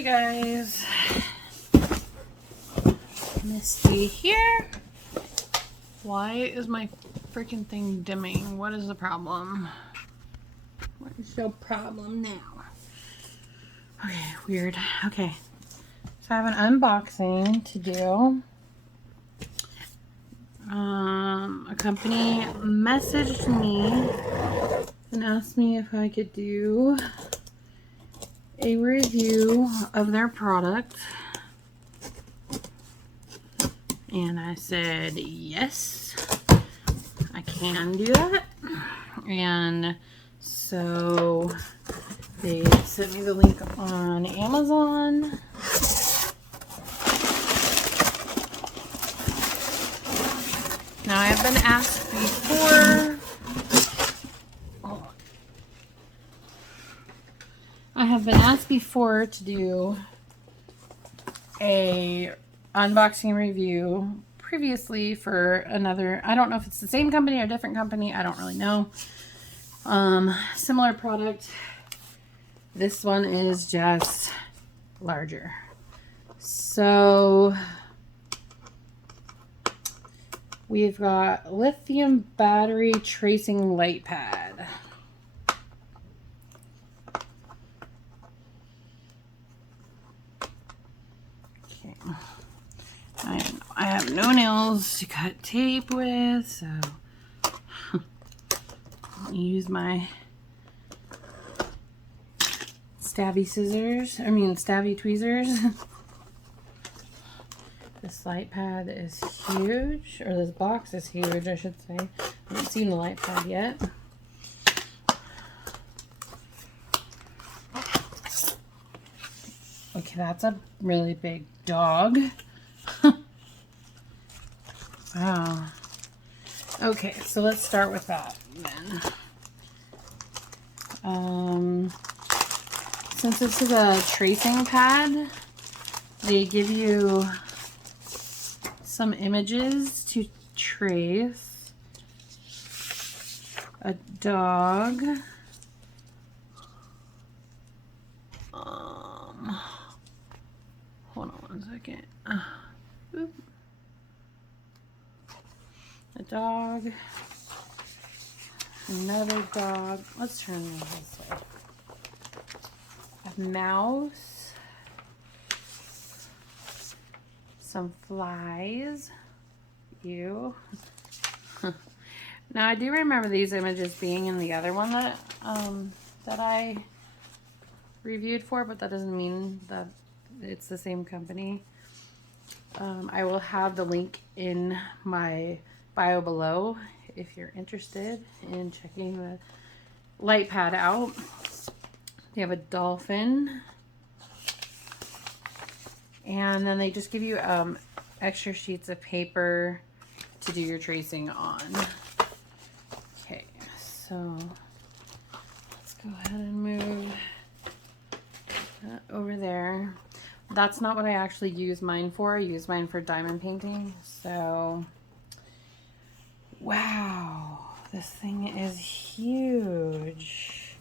Hi guys, Misty here. Why is my freaking thing dimming? What is the problem? What is your problem now? Okay, weird. Okay, so I have an unboxing to do. A company messaged me and asked me if I could do a review of their product, and I said yes, I can do that. And so they sent me the link on Amazon. Now I have been asked before. I have been asked before to do a unboxing review previously for another, I don't know if it's the same company or different company, I don't really know. Similar product. This one is just larger. So we've got lithium battery tracing Lightpad. Okay. I have no nails to cut tape with, so I'll use my stabby tweezers. This Lightpad is huge, or this box is huge, I should say. I haven't seen the Lightpad yet. Okay, that's a really big dog. Wow. Okay, so let's start with that then. Since this is a tracing pad, they give you some images to trace. A dog. Hold on one second. A dog. Another dog. Let's turn this way. A mouse. Some flies. Ew. Now I do remember these images being in the other one that I reviewed for, but that doesn't mean that it's the same company. I will have the link in my bio below if you're interested in checking the Lightpad out. They have a dolphin, and then they just give you extra sheets of paper to do your tracing on. Okay, so let's go ahead and move that over there. That's not what I actually use mine for. I use mine for diamond painting. So, wow, this thing is huge.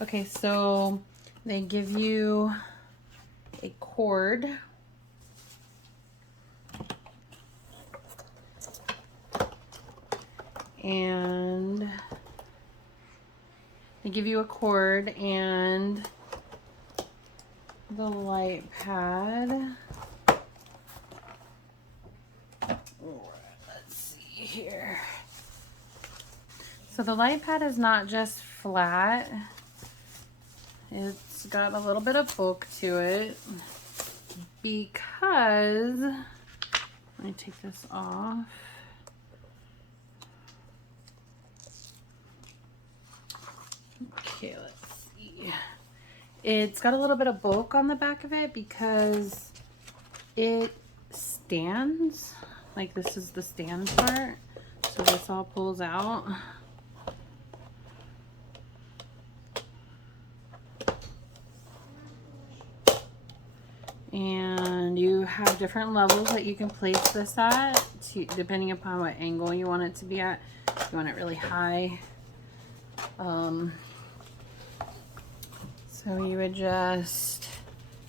Okay, so they give you a cord. And they give you a cord and the Lightpad. Let's see here. So the Lightpad is not just flat. It's got a little bit of bulk to it because, let me take this off. Okay, let's see. It's got a little bit of bulk on the back of it because it stands. Like, this is the stand part. So this all pulls out. And you have different levels that you can place this at, depending upon what angle you want it to be at. If you want it really high. So you would just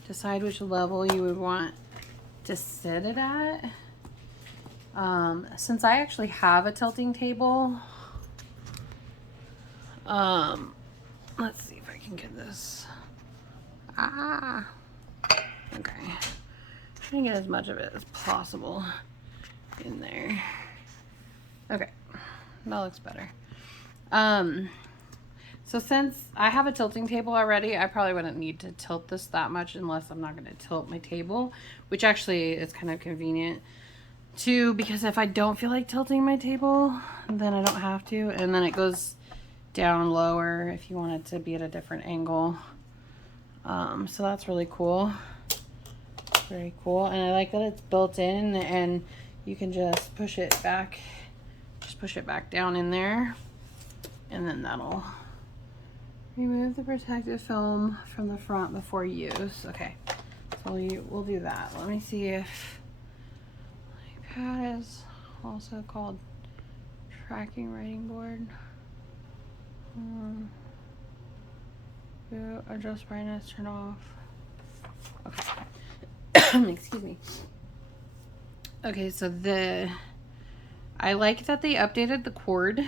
decide which level you would want to sit it at. Since I actually have a tilting table, let's see if I can get this. Okay. I'm gonna get as much of it as possible in there. Okay, that looks better. So since I have a tilting table already, I probably wouldn't need to tilt this that much unless I'm not going to tilt my table, which actually is kind of convenient too, because if I don't feel like tilting my table, then I don't have to, and then it goes down lower if you want it to be at a different angle. So that's really cool. Very cool. And I like that it's built in and you can just push it back down in there, and then that'll remove the protective film from the front before use. Okay, so we'll do that. Let me see if Lightpad is also called tracking writing board. Adjust brightness, turn off. Okay. Excuse me. Okay, so I like that they updated the cord.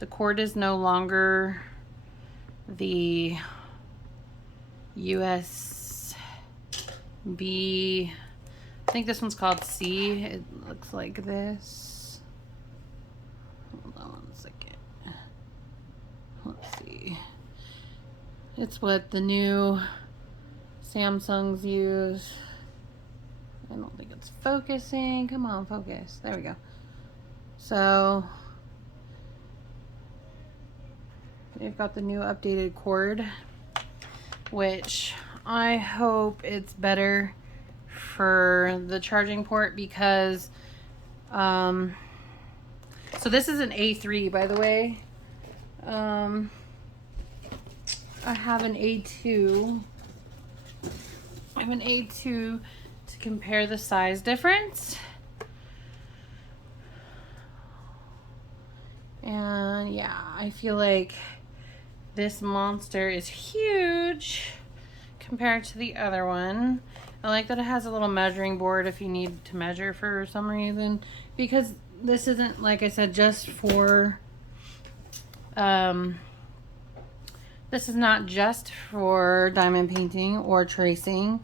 The cord is no longer the USB. I think this one's called C. It looks like this. Hold on 1 second. Let's see. It's what the new Samsungs use. I don't think it's focusing. Come on, focus. There we go. So they've got the new updated cord, which I hope it's better for the charging port, because so this is an A3, by the way. I have an A2. I have an A2 to compare the size difference. And yeah, I feel like this monster is huge compared to the other one. I like that it has a little measuring board if you need to measure for some reason, because this isn't, like I said, just for this is not just for diamond painting or tracing.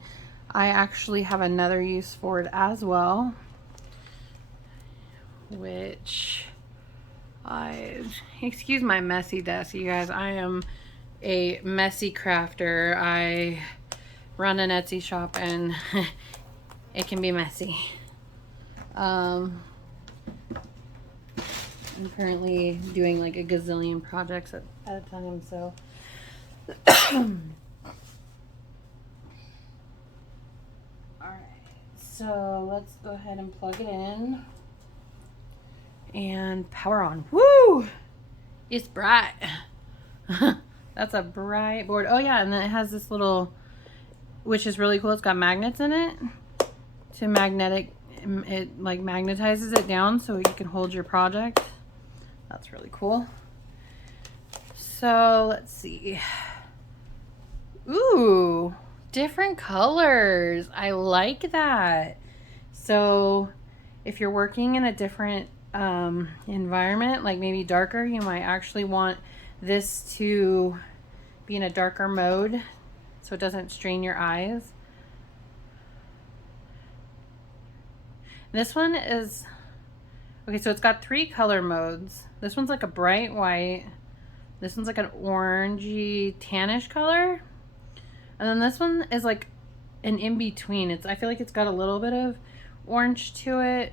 I actually have another use for it as well, which excuse my messy desk, you guys. I am a messy crafter. I run an Etsy shop and it can be messy. I'm currently doing like a gazillion projects at a time, so alright, so let's go ahead and plug it in and power on. Woo! It's bright. That's a bright board. Oh yeah, and then it has this little, which is really cool, it's got magnets in it to it like magnetizes it down so you can hold your project. That's really cool. So let's see. Ooh, different colors. I like that. So if you're working in a different environment, like maybe darker, you might actually want this to be in a darker mode so it doesn't strain your eyes. This one is okay, so it's got 3 color modes. This one's like a bright white, this one's like an orangey tannish color, and then this one is like an in-between. I feel like it's got a little bit of orange to it,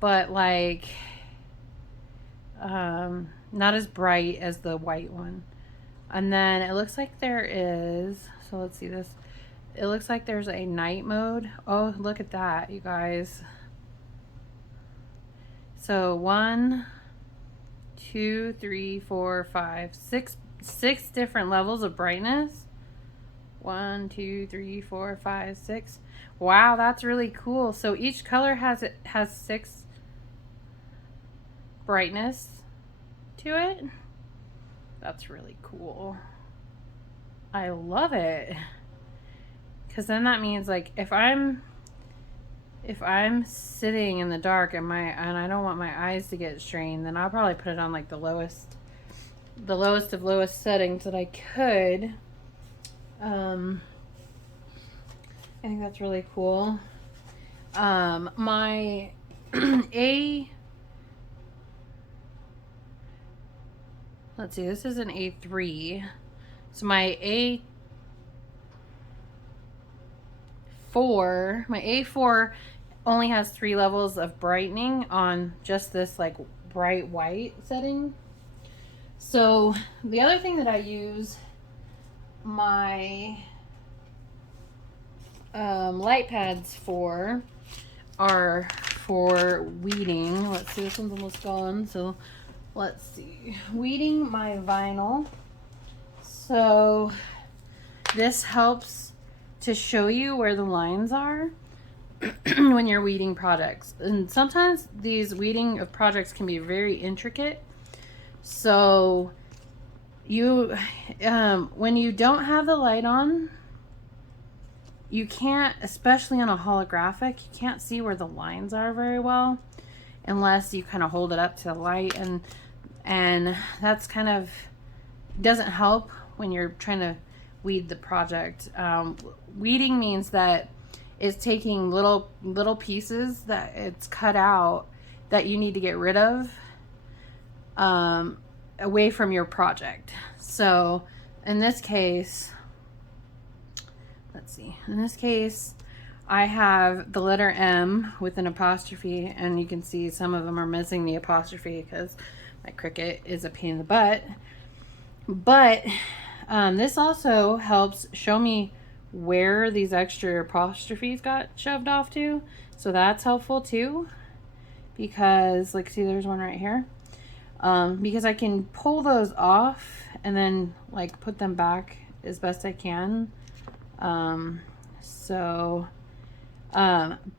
but like not as bright as the white one. And then it looks like there is, so let's see this, it looks like there's a night mode. Oh, look at that, you guys. So 1, 2, 3, 4, 5, 6 different levels of brightness. 1, 2, 3, 4, 5, 6. Wow, that's really cool. So each color has 6 brightness to it. That's really cool. I love it. because then that means like if I'm sitting in the dark and I don't want my eyes to get strained, then I'll probably put it on like the lowest of lowest settings that I could. I think that's really cool. My let's see, this is an A3. So my A4 only has 3 levels of brightening on just this like bright white setting. So the other thing that I use my light pads for are for weeding. Let's see, this one's almost gone. So let's see, weeding my vinyl. So this helps to show you where the lines are when you're weeding projects. And sometimes these weeding of projects can be very intricate. So you, when you don't have the light on, you can't, especially on a holographic, you can't see where the lines are very well unless you kind of hold it up to the light, and that's kind of doesn't help when you're trying to weed the project. Weeding means that it's taking little pieces that it's cut out that you need to get rid of away from your project. So in this case, let's see, in this case I have the letter M with an apostrophe, and you can see some of them are missing the apostrophe because my Cricut is a pain in the butt. But this also helps show me where these extra apostrophes got shoved off to. So that's helpful too, because like, see, there's one right here. Because I can pull those off and then like put them back as best I can.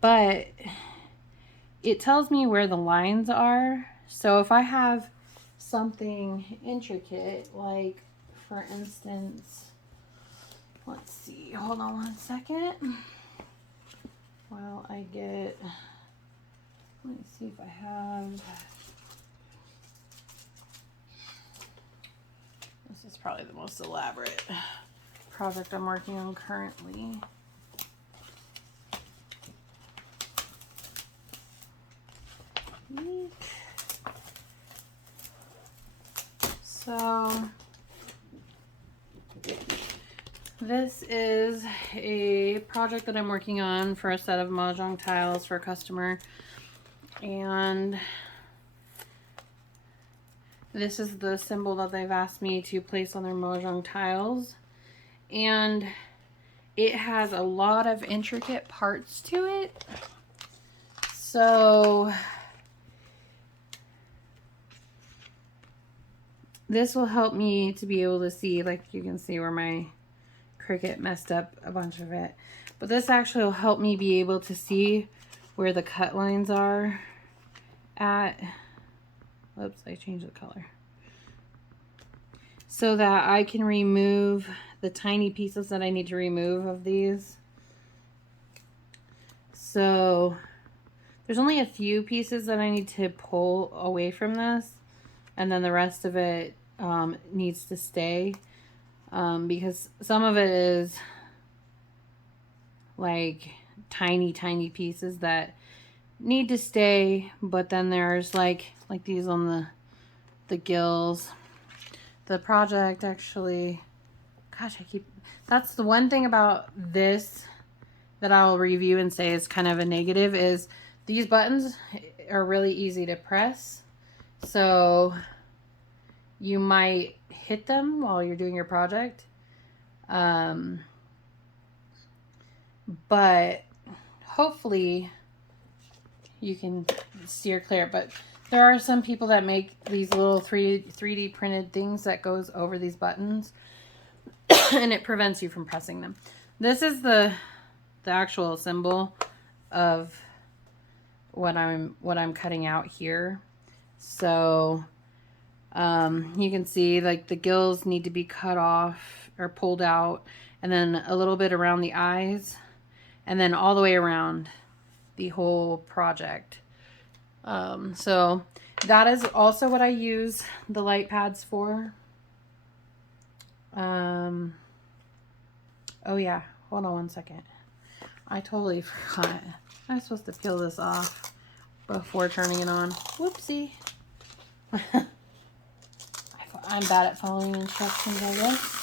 But it tells me where the lines are. So if I have something intricate, like for instance, let's see, hold on one second while I get, let me see if I have, this is probably the most elaborate project I'm working on currently. So this is a project that I'm working on for a set of mahjong tiles for a customer, and this is the symbol that they've asked me to place on their mahjong tiles, and it has a lot of intricate parts to it. So this will help me to be able to see, like you can see where my Cricut messed up a bunch of it. But this actually will help me be able to see where the cut lines are at. Whoops, I changed the color. So that I can remove the tiny pieces that I need to remove of these. So there's only a few pieces that I need to pull away from this, and then the rest of it needs to stay, because some of it is like tiny pieces that need to stay, but then there's like these on the gills. The project actually, gosh, that's the one thing about this that I'll review and say is kind of a negative, is these buttons are really easy to press. So you might hit them while you're doing your project. But hopefully you can steer clear. But there are some people that make these little 3D printed things that goes over these buttons and it prevents you from pressing them. This is the actual symbol of what I'm cutting out here. So you can see like the gills need to be cut off or pulled out, and then a little bit around the eyes, and then all the way around the whole project. So that is also what I use the light pads for. Oh yeah, hold on one second. I totally forgot. I'm supposed to peel this off before turning it on. Whoopsie. I'm bad at following instructions, I guess.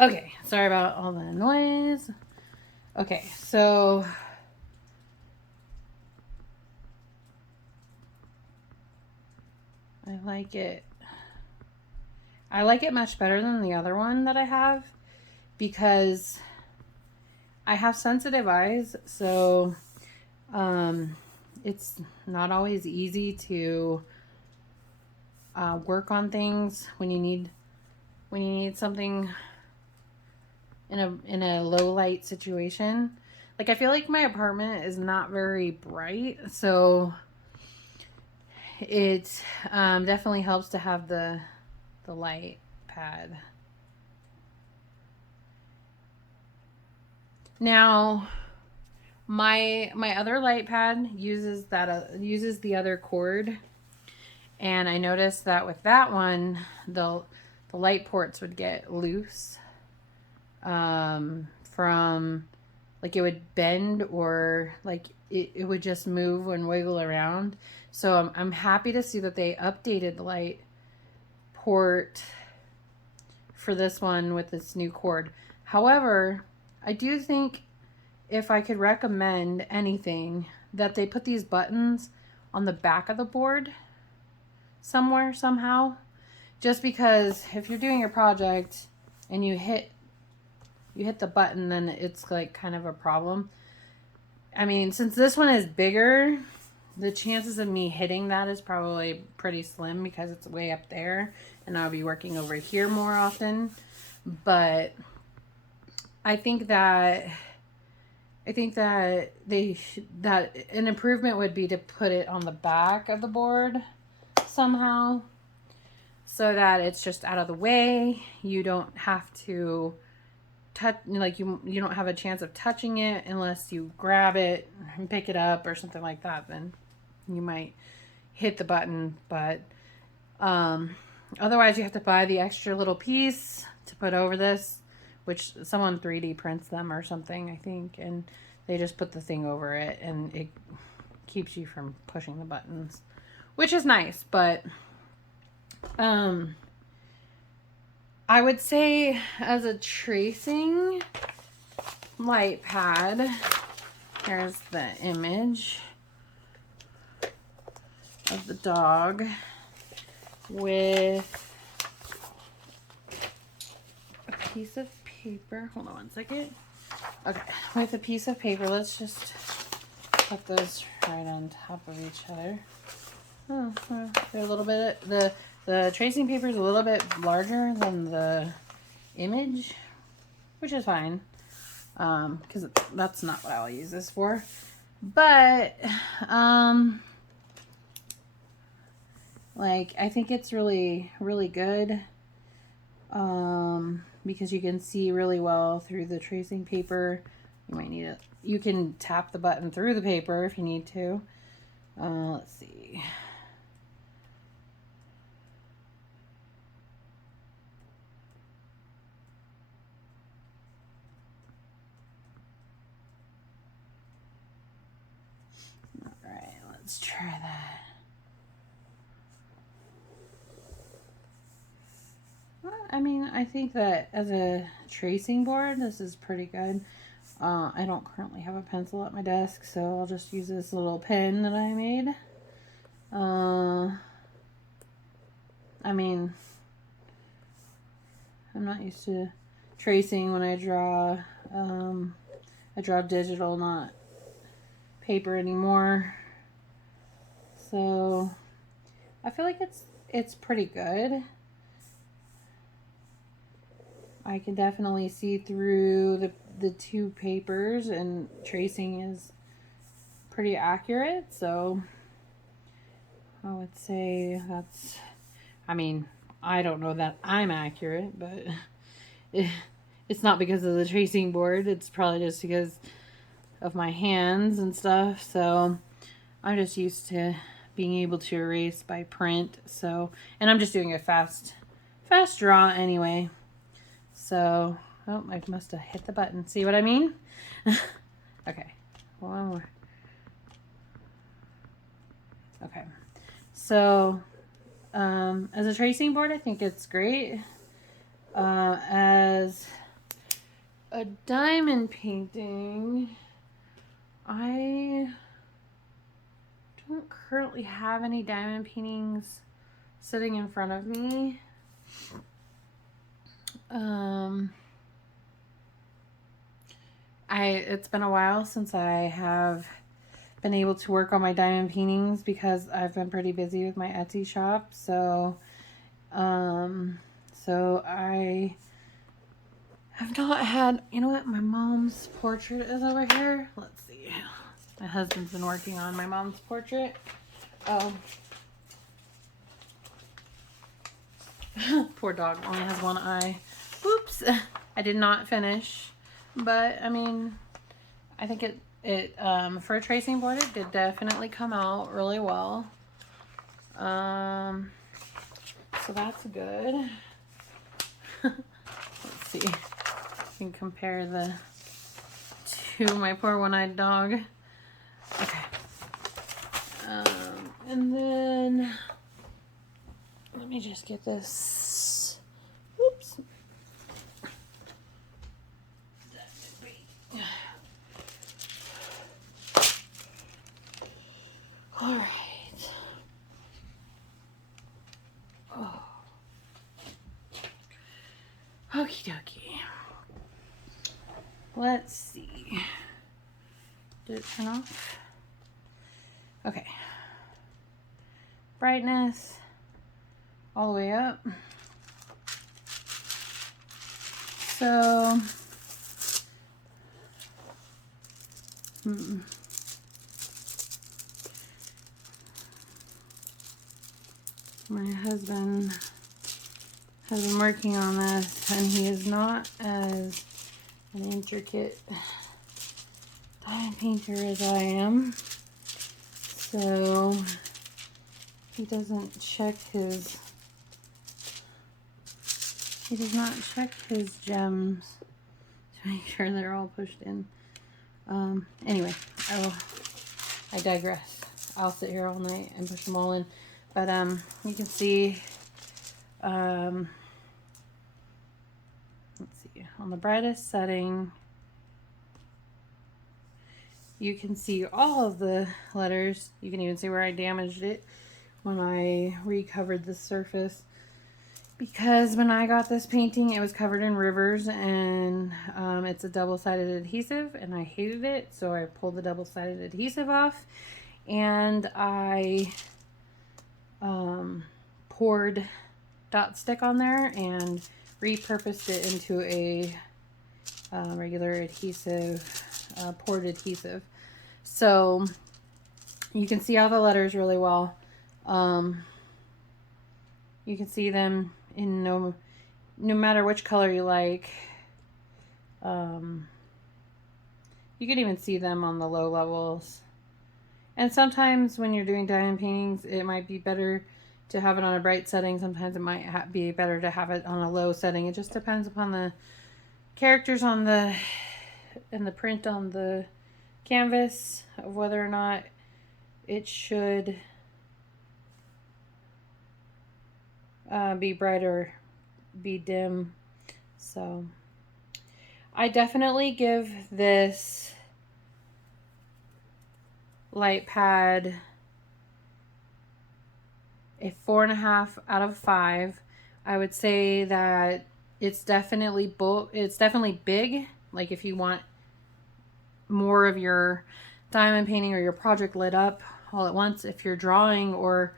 Okay, sorry about all the noise. Okay, so I like it. I like it much better than the other one that I have because I have sensitive eyes, so it's not always easy to work on things when you need something in a low light situation. Like, I feel like my apartment is not very bright, so it definitely helps to have the light pad. Now, my other light pad uses the other cord, and I noticed that with that one, the light ports would get loose. From, like, it would bend, or like it would just move and wiggle around. So I'm happy to see that they updated the light port for this one with this new cord. However, I do think, if I could recommend anything, that they put these buttons on the back of the board somewhere, somehow. Just because if you're doing your project and you hit the button, then it's like kind of a problem. I mean, since this one is bigger, the chances of me hitting that is probably pretty slim because it's way up there and I'll be working over here more often. But I think that that an improvement would be to put it on the back of the board somehow, so that it's just out of the way. You don't have to touch, like, you don't have a chance of touching it unless you grab it and pick it up or something like that. Then you might hit the button, but otherwise you have to buy the extra little piece to put over this, which someone 3D prints them or something, I think, and they just put the thing over it and it keeps you from pushing the buttons, which is nice. But I would say, as a tracing light pad, here's the image of the dog with a piece of paper. Hold on one second. Okay, with a piece of paper, let's just put those right on top of each other. Oh, well, they're a little bit, the tracing paper is a little bit larger than the image, which is fine, because that's not what I'll use this for. But like, I think it's really, really good, because you can see really well through the tracing paper. You might need it. You can tap the button through the paper if you need to. Let's see. All right, let's try that. I mean, I think that as a tracing board, this is pretty good. I don't currently have a pencil at my desk, so I'll just use this little pen that I made. I mean, I'm not used to tracing when I draw I draw digital, not paper anymore. So I feel like it's pretty good. I can definitely see through the two papers, and tracing is pretty accurate. So I would say that's, I mean, I don't know that I'm accurate, but it's not because of the tracing board. It's probably just because of my hands and stuff. So I'm just used to being able to erase by print. So, and I'm just doing a fast draw anyway. So, oh, I must have hit the button. See what I mean? Okay, one more. Okay, so as a tracing board, I think it's great. As a diamond painting, I don't currently have any diamond paintings sitting in front of me. It's been a while since I have been able to work on my diamond paintings because I've been pretty busy with my Etsy shop. So I have not had, you know what, my mom's portrait is over here. Let's see. My husband's been working on my mom's portrait. Oh. Poor dog only has one eye. Oops. I did not finish. But, I mean, I think it for a tracing board, it did definitely come out really well. So that's good. Let's see. I can compare the to my poor one-eyed dog. Okay. And then let me just get this. Oops. All right. Oh. Okie dokie. Let's see. Did it turn off? Okay. Brightness all the way up. So my husband has been working on this, and he is not as an intricate diamond painter as I am. So he doesn't check his, he does not check his gems to make sure they're all pushed in. Anyway, I digress. I'll sit here all night and push them all in. But you can see, let's see, on the brightest setting, you can see all of the letters. You can even see where I damaged it when I recovered the surface. Because when I got this painting, it was covered in rivers, and it's a double-sided adhesive, and I hated it, so I pulled the double-sided adhesive off, and I poured dot stick on there and repurposed it into a regular adhesive, poured adhesive. So you can see all the letters really well. You can see them in no matter which color you like. You can even see them on the low levels. And sometimes when you're doing diamond paintings, it might be better to have it on a bright setting. Sometimes it might be better to have it on a low setting. It just depends upon the characters on the print on the canvas of whether or not it should be bright or be dim. So I definitely give this Lightpad a 4.5 out of 5. I would say that it's definitely big. Like if you want more of your diamond painting or your project lit up all at once. If you're drawing or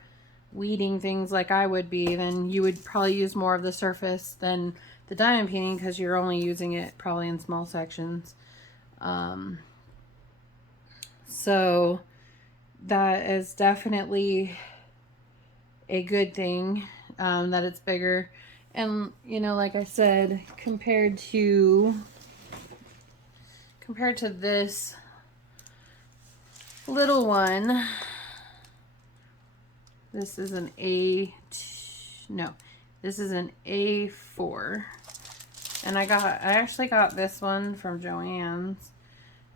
weeding things like I would be, then you would probably use more of the surface than the diamond painting because you're only using it probably in small sections. So that is definitely a good thing, that it's bigger. And, you know, like I said, compared to this little one, this is an this is an A4. And I actually got this one from Joann's.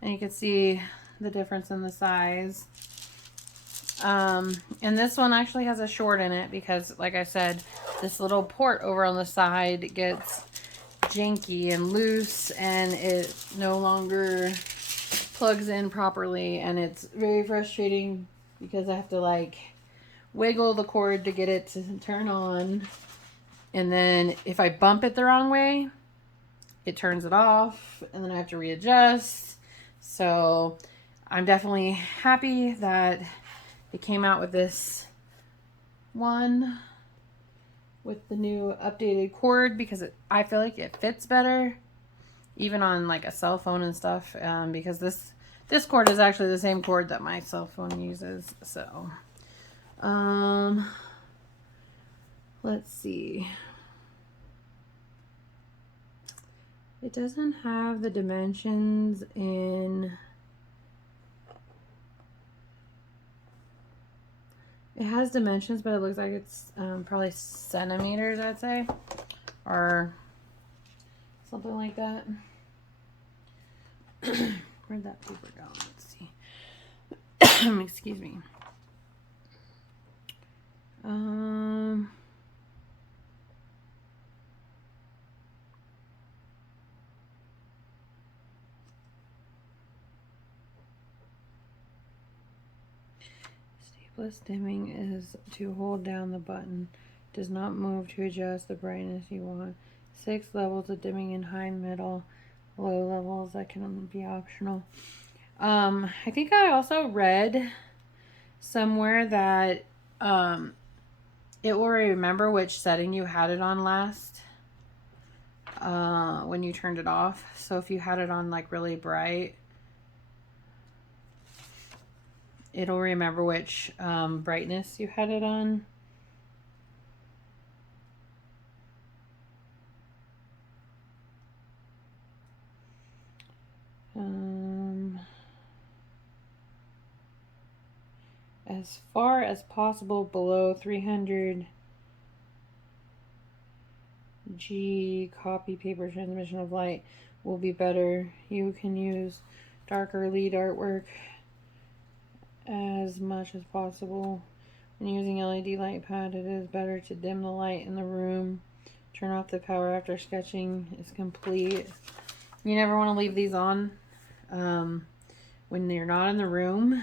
And you can see the difference in the size. And this one actually has a short in it because, like I said, this little port over on the side gets janky and loose, and it no longer plugs in properly, and it's very frustrating because I have to like wiggle the cord to get it to turn on, and then if I bump it the wrong way, it turns it off, and then I have to readjust. So I'm definitely happy that it came out with this one with the new updated cord, because I feel like it fits better even on like a cell phone and stuff, because this cord is actually the same cord that my cell phone uses. So let's see, it doesn't have the dimensions in. It has dimensions, but it looks like it's probably centimeters, I'd say, or something like that. Where'd that paper go? Let's see. Excuse me. Stateless dimming is to hold down the button. Does not move to adjust the brightness you want. 6 levels of dimming in high, middle, low levels. That can be optional. I think I also read somewhere that it will remember which setting you had it on last when you turned it off. So if you had it on like really bright, it'll remember which brightness you had it on. As far as possible below 300 G copy paper transmission of light will be better. You can use darker lead artwork as much as possible. When using LED Lightpad, it is better to dim the light in the room. Turn off the power after sketching is complete. You never want to leave these on when you're not in the room,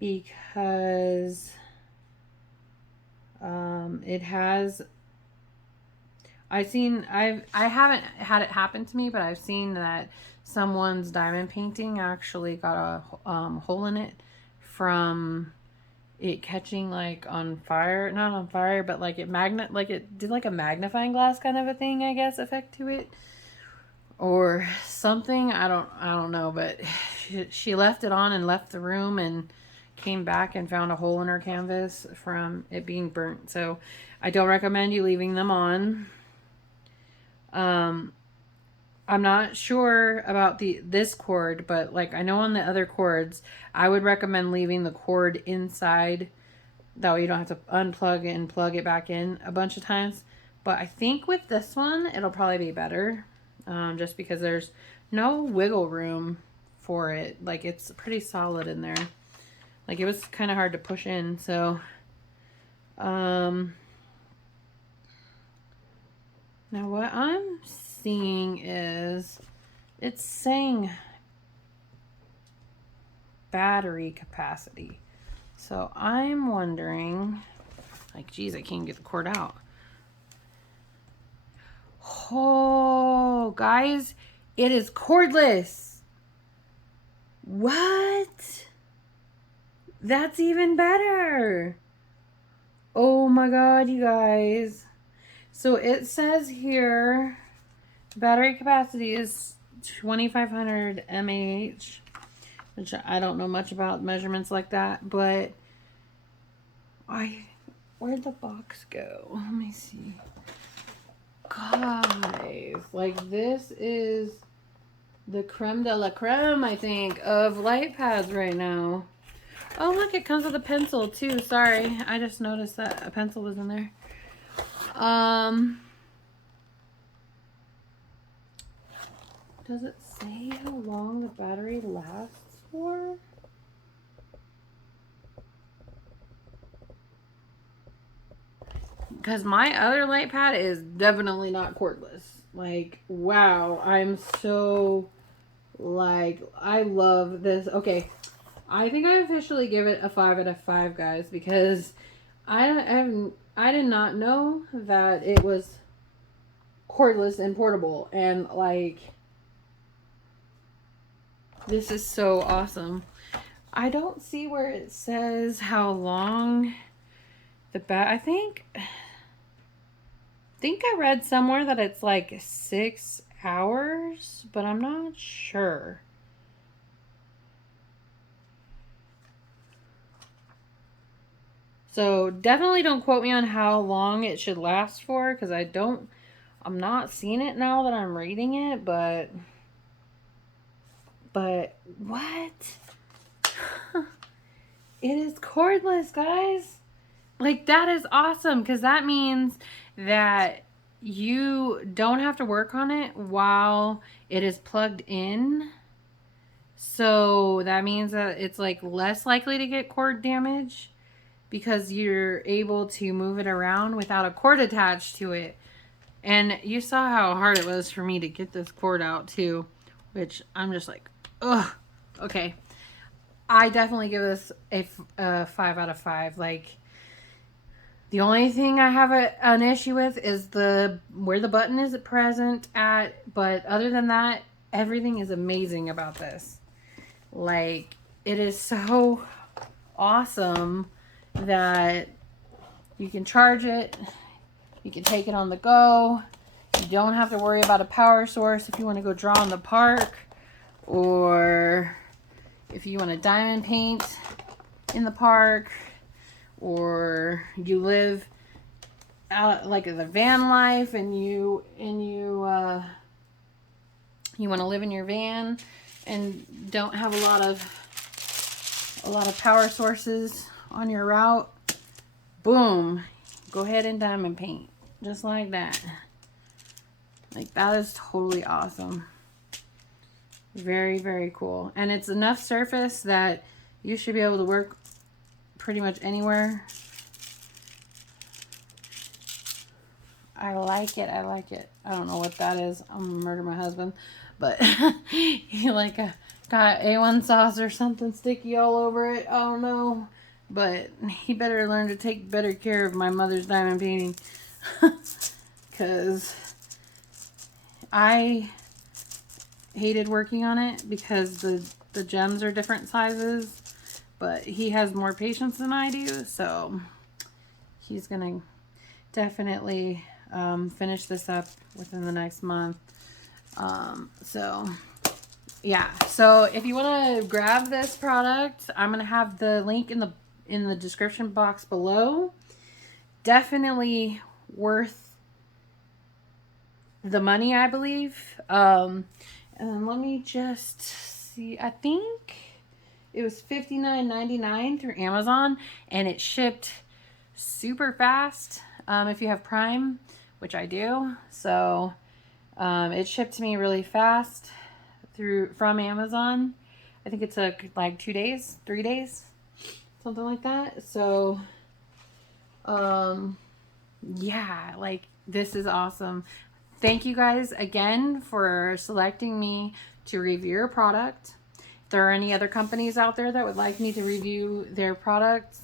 because it has, I haven't had it happen to me, but I've seen that someone's diamond painting actually got a hole in it from it catching like on fire, not on fire, but like it did like a magnifying glass kind of a thing, I guess, effect to it or something. I don't know, but she left it on and left the room and came back and found a hole in her canvas from it being burnt. So I don't recommend you leaving them on. I'm not sure about this cord, but like I know on the other cords, I would recommend leaving the cord inside. That way you don't have to unplug it and plug it back in a bunch of times. But I think with this one, it'll probably be better, just because there's no wiggle room for it. Like it's pretty solid in there. Like it was kind of hard to push in. So, now what I'm seeing is it's saying battery capacity. So I'm wondering, like, geez, I can't get the cord out. Oh, guys, it is cordless. What? That's even better. Oh my god, you guys. So it says here battery capacity is 2500 mAh, which I don't know much about measurements like that, but where'd the box go? Let me see. Guys, like, this is the creme de la creme, I think, of light pads right now. Oh, look, it comes with a pencil too. Sorry, I just noticed that a pencil was in there. Does it say how long the battery lasts for? Because my other light pad is definitely not cordless. Like, wow, I'm so, like, I love this. Okay, I think I officially give it a 5 out of 5, guys, because I did not know that it was cordless and portable, and like, this is so awesome. I don't see where it says how long the I think I read somewhere that it's like 6 hours, but I'm not sure. So definitely don't quote me on how long it should last for, because I'm not seeing it now that I'm reading it, but what? It is cordless, guys. Like, that is awesome, because that means that you don't have to work on it while it is plugged in. So that means that it's like less likely to get cord damage because you're able to move it around without a cord attached to it. And you saw how hard it was for me to get this cord out too, which I'm just like, ugh. Okay. I definitely give this a 5 out of 5. Like, the only thing I have an issue with is where the button is present at. But other than that, everything is amazing about this. Like, it is so awesome that you can charge it. You can take it on the go. You don't have to worry about a power source if you want to go draw in the park, or if you want to diamond paint in the park, or you live out like the van life and you want to live in your van and don't have a lot of power sources on your route. Boom, go ahead and diamond paint just like that. Like, that is totally awesome. Very, very cool. And it's enough surface that you should be able to work pretty much anywhere. I like it. I like it. I don't know what that is. I'm gonna murder my husband. But he like got A1 sauce or something sticky all over it. I don't know. But he better learn to take better care of my mother's diamond painting. Because I hated working on it because the gems are different sizes. But he has more patience than I do. So he's going to definitely finish this up within the next month. So yeah, so if you want to grab this product, I'm going to have the link in the description box below. Definitely worth the money, I believe. And let me just see. I think it was $59.99 through Amazon, and it shipped super fast. If you have Prime, which I do, so it shipped to me really fast from Amazon. I think it took like 2 days, 3 days, something like that. So yeah, like, this is awesome. Thank you guys again for selecting me to review your product. If there are any other companies out there that would like me to review their products,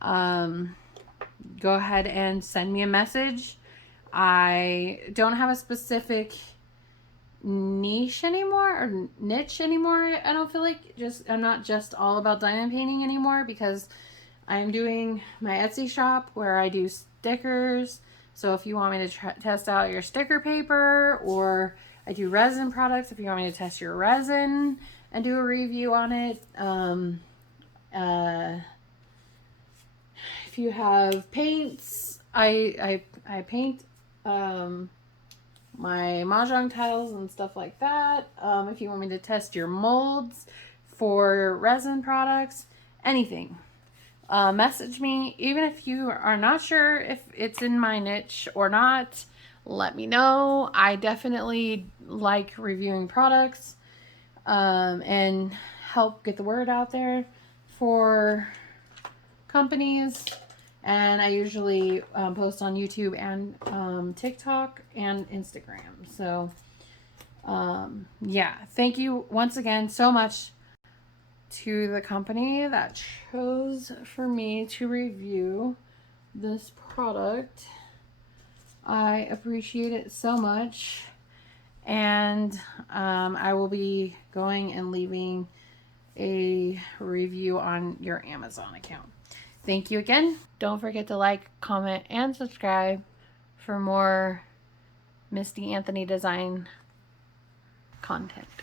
go ahead and send me a message. I don't have a specific niche anymore or niche anymore. I don't feel like I'm not just all about diamond painting anymore, because I'm doing my Etsy shop where I do stickers. So if you want me to test out your sticker paper, or I do resin products, if you want me to test your resin and do a review on it. If you have paints, I paint my mahjong tiles and stuff like that. If you want me to test your molds for resin products, anything, message me. Even if you are not sure if it's in my niche or not, let me know. I definitely like reviewing products and help get the word out there for companies. And I usually post on YouTube and TikTok and Instagram. So yeah, thank you once again so much to the company that chose for me to review this product. I appreciate it so much. And I will be going and leaving a review on your Amazon account. Thank you again. Don't forget to like, comment, and subscribe for more Misty Anthony design content.